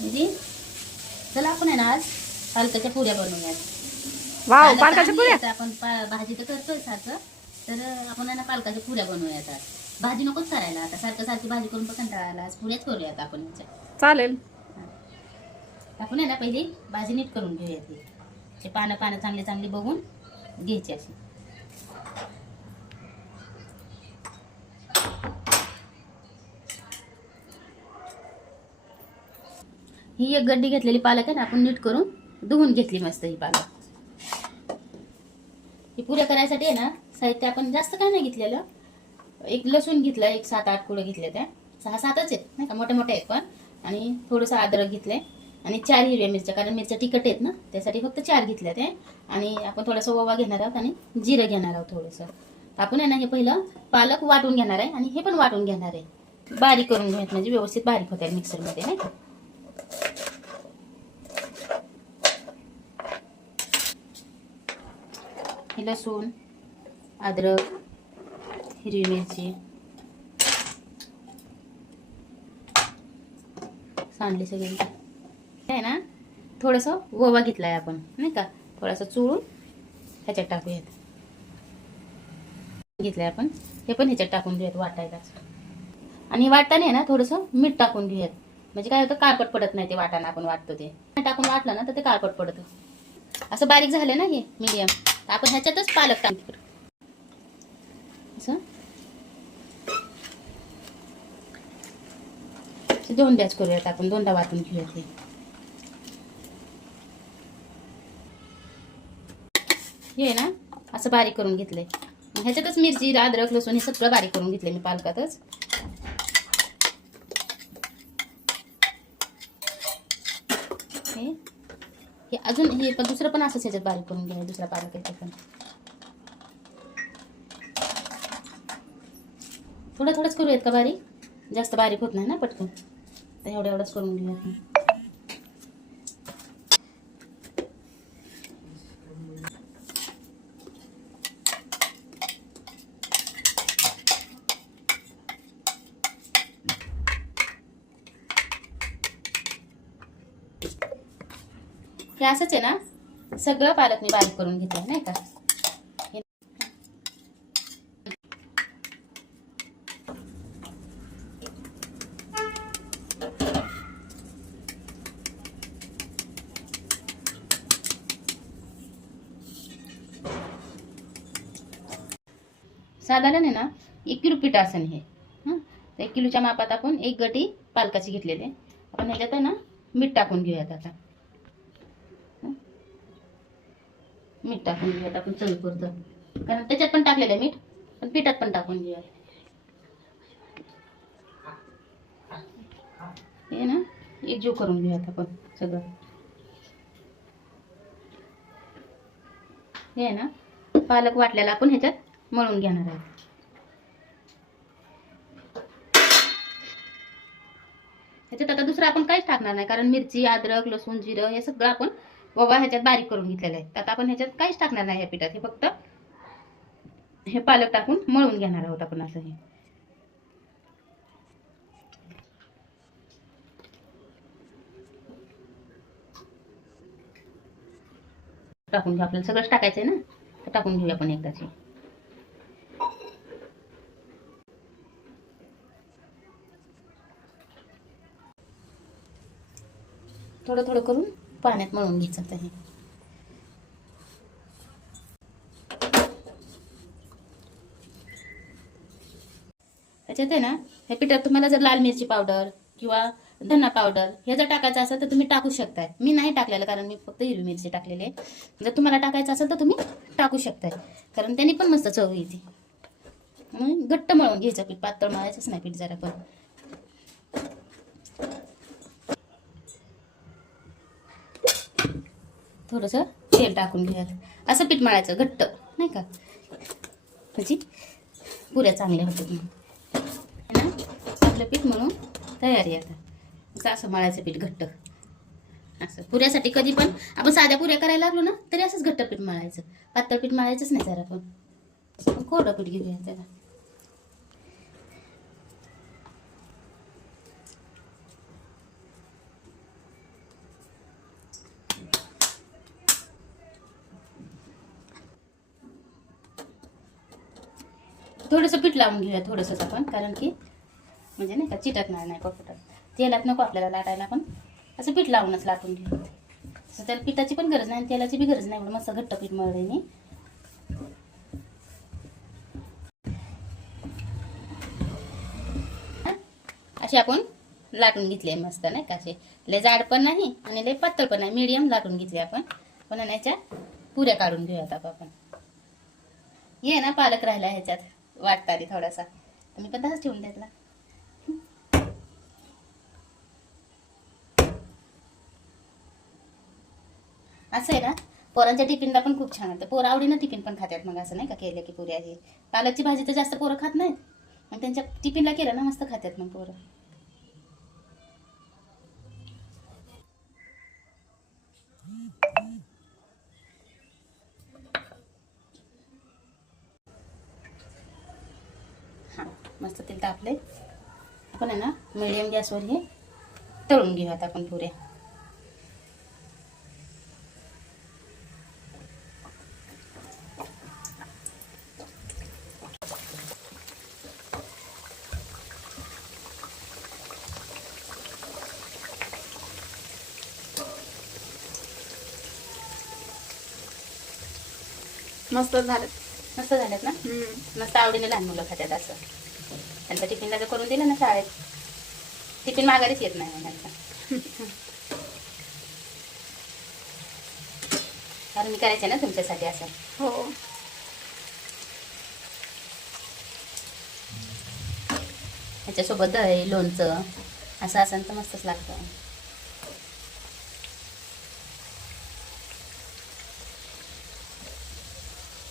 दीदी चला आपण आहे ना आज पालकाच्या पुऱ्या बनवूयात. वाव पालक पालकाच्या पुऱ्या? आपण भाजी तर करतोय सारखं तर आपण आहे ना पालकाच्या पुऱ्या बनवूयात आज. भाजी नकोच करायला आता सारखं सारखी भाजी करून पण कंटाळा आला आज पुऱ्याच करूयात आपण चालेल. आपण आहे ना पहिली भाजी नीट करून घेऊया ती ते पानं पानं चांगली चांगली बघून घ्यायची अशी. ही एक गड्डी घेतलेली पालक आहे ना आपण नीट करून धुवून घेतली मस्त ही पालक. ही पुऱ्या करायसाठी आहे ना साहित्य आपण जास्त काय नाही घेतलेलं. एक लसूण घेतलं एक सात आठ कुडं घेतले त्या. सहा सातच आहेत नाही का? मोठे मोठे आहेत पण. आणि थोडंसं अद्रक घेतलंय. आणि चार हिरव्या मिरच्या कारण मिरच्या तिखट आहेत ना त्यासाठी फक्त चार घेतल्या त्या. आणि आपण थोडासा ओवा घेणार आहोत आणि जिरं घेणार आहोत थोडंसं. आपण आहे ना हे पहिलं पालक वाटून घेणार आहे आणि हे पण वाटून घेणार आहे. बारीक करून घेत म्हणजे व्यवस्थित बारीक होत आहे मिक्सरमध्ये नाही का? हे लसूण अद्रक हिरवी मिरची सांडली सगळी. आहे ना थोडंसं ओवा घेतलाय आपण नाही का? थोडासा चुळून ह्याच्यात टाकूयात. घेतलंय आपण हे पण ह्याच्यात टाकून घेऊयात वाटायलाच. आणि वाटताना आहे ना थोडंसं मीठ टाकून घेऊयात. म्हणजे काय होतं काळपट पडत नाही ते वाटाणा आपण वाटतो ते. टाकून वाटलं ना तर ते काळपट पडतं. असं बारीक झालं ना हे मीडियम आपण ह्याच्यातच पालक टाक. असं. दोन बॅच करूयात आपण दोनदा वाटून घेऊयात हे. हे ना असं बारीक करून घेतलंय. ह्याच्यातच मिरची अद्रक लसूण हे सगळं बारीक करून घेतलंय मी पालकातच हे हे अजून हे पण दुसरं पण असंच ह्याच्यात बारीक करून घ्यायचं दुसरा पालक आहे ते पण. थोडं थोडंच करूयात का बारीक? जास्त बारीक होत नाही ना पटकन. तर एवढं एवढंच करून घेऊयात हे असंच आहे ना सगळं पालक मी बारीक करून घेतलं नाही का? साधारण आहे ना एक किलो पीठ असेल हे. हं? एक किलोच्या मापात आपण एक गटी पालकाची घेतलेली आहे. आपण ह्याच्यात आहे ना मीठ टाकून घेऊयात आता. मीठ टाकून घेऊयात आपण चवीपुरतं. कारण त्याच्यात पण टाकलेलं आहे मीठ पण पिठात पण टाकून घेऊया हे ना एकजीव करून घेऊयात आपण सगळं. हे ना पालक वाटल्याला आपण ह्याच्यात मळून घेणार आहे. ह्याच्यात आता दुसरं आपण काहीच टाकणार नाही कारण मिरची अद्रक लसूण जिरं हे सगळं आपण ओवा ह्याच्यात बारीक करून घेतलेले आहे. तर आता आपण ह्याच्यात काहीच टाकणार नाही ह्या पिठात. हे फक्त हे पालक टाकून मळून घेणार आहोत आपण असं हे. टाकून घेऊ आपल्याला सगळंच टाकायचं आहे ना? तर टाकून घेऊया आपण एकदाच थोडं थोडं करून पाण्यात मळून घ्यायचं आता हे. त्याच्यात आहे ना ह्या पिठात तुम्हाला जर लाल मिरची पावडर किंवा धना पावडर हे जर टाकायचं असेल तर तुम्ही टाकू शकताय. मी नाही टाकलेलं कारण मी फक्त हिरवी मिरची टाकलेली आहे. जर तुम्हाला टाकायचं असेल तर तुम्ही टाकू शकताय. कारण त्यांनी पण मस्त चव येते. म्हणून घट्ट मळून घ्यायचं पीठ पातळ मळायचंच नाही पीठ जरा पण. थोडंसं तेल टाकून घ्यायचं. असं पीठ मळायचं घट्ट नाही का? म्हणजे पुऱ्या चांगल्या होतात मग ना आपलं पीठ म्हणून तयारी आता. असं असं मळायचं पीठ घट्ट. असं. पुऱ्यासाठी कधी पण आपण साध्या पुऱ्या करायला लागलो ना तरी असंच घट्ट पीठ मळायचं. पातळ पीठ मळायचंच नाही जरा पण. आपण कोरडं पीठ घेऊया त्याला. थोडंसं पीठ लावून घेऊया थोडंसंच आपण कारण की म्हणजे नाही का चिटकणार नाही पपटात तेलात नको आपल्याला लाटायला पण. असं पीठ लावूनच लाटून घेऊ. तसं त्याला पिठाची पण गरज नाही आणि तेलाची बी गरज नाही एवढं मस्त घट्ट पीठ मळल्याने असे आपण लाटून घेतले मस्त नाही का असे लय जाड पण नाही आणि लय पातळ पण नाही. मीडियम लाटून घेतले आपण. पण आणि याच्या पुऱ्या काढून घेऊयात आता आपण. ये ना पालक राहिला ह्याच्यात. वाटताली थोडासा. तर मी पण तसाच ठेवून देतला. असं आहे ना? पोरांच्या टिफिनला पण खूप छान होतं पोरं आवडीनं टिफिन पण खातात मग असं नाही का केलं की पुऱ्या हे पालकची भाजी तर जास्त पोरं खात नाहीत. मग त्यांच्या टिफिनला केलं ना मस्त खातात मग पोरं हां मस्त तेल तापले आपण आहे ना मिडियम गॅसवर हे तळून घेऊयात आपण पुऱ्या. मस्त झालं. मस्त झाल्यात ना? मस्त आवडीने लहान मुलं खातात असं. त्यांचा टिफिनला जर करून दिलं ना शाळेत टिफिन माघारीच येत नाही त्यांचा कारण मी करायचे ना तुमच्यासाठी असं. हो. त्याच्यासोबत दही लोणचं असं असेल तर मस्तच लागतं.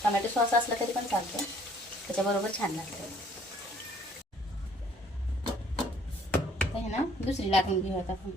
टोमॅटो सॉस असला तरी पण चालतं. त्याच्याबरोबर छान लागतं. तर ना? दुसरी लागून घेऊयात आपण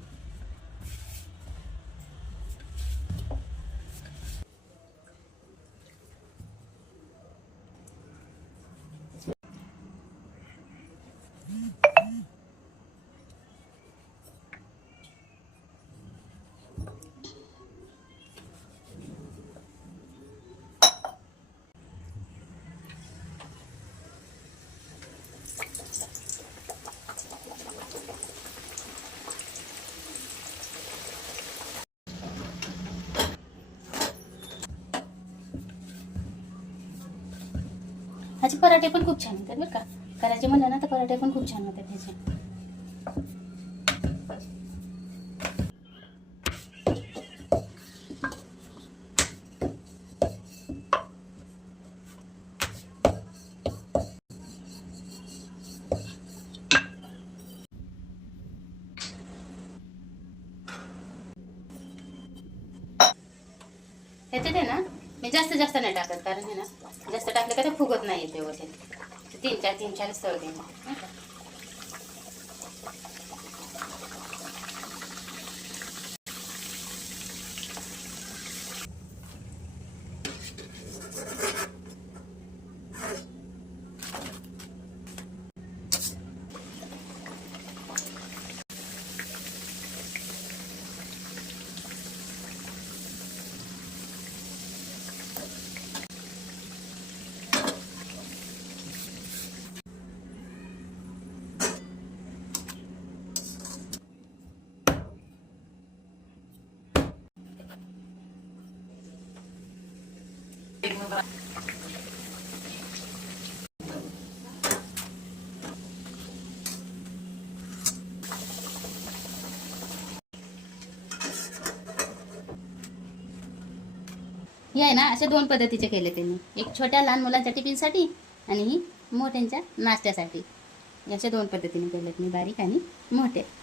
ह्याचे पराठे पण खूप छान होतात बरं का. करायचे म्हणलं ना तर पराठे पण खूप छान होतात ह्याचे ह्याच्यात आहे ना मी जास्त जास्त नाही टाकत कारण हे ना जास्त टाकलं का ते फुगत नाही येते व्यवस्थित तीन चार तीन चारच तळते मी. हे आहे ना अशा दोन पद्धतीचे केले त्यांनी. एक छोट्या लहान मुलांच्या टिफिनसाठी आणि ही मोठ्यांच्या नाश्त्यासाठी. अशा दोन पद्धतीने केलेत मी बारीक आणि मोठे.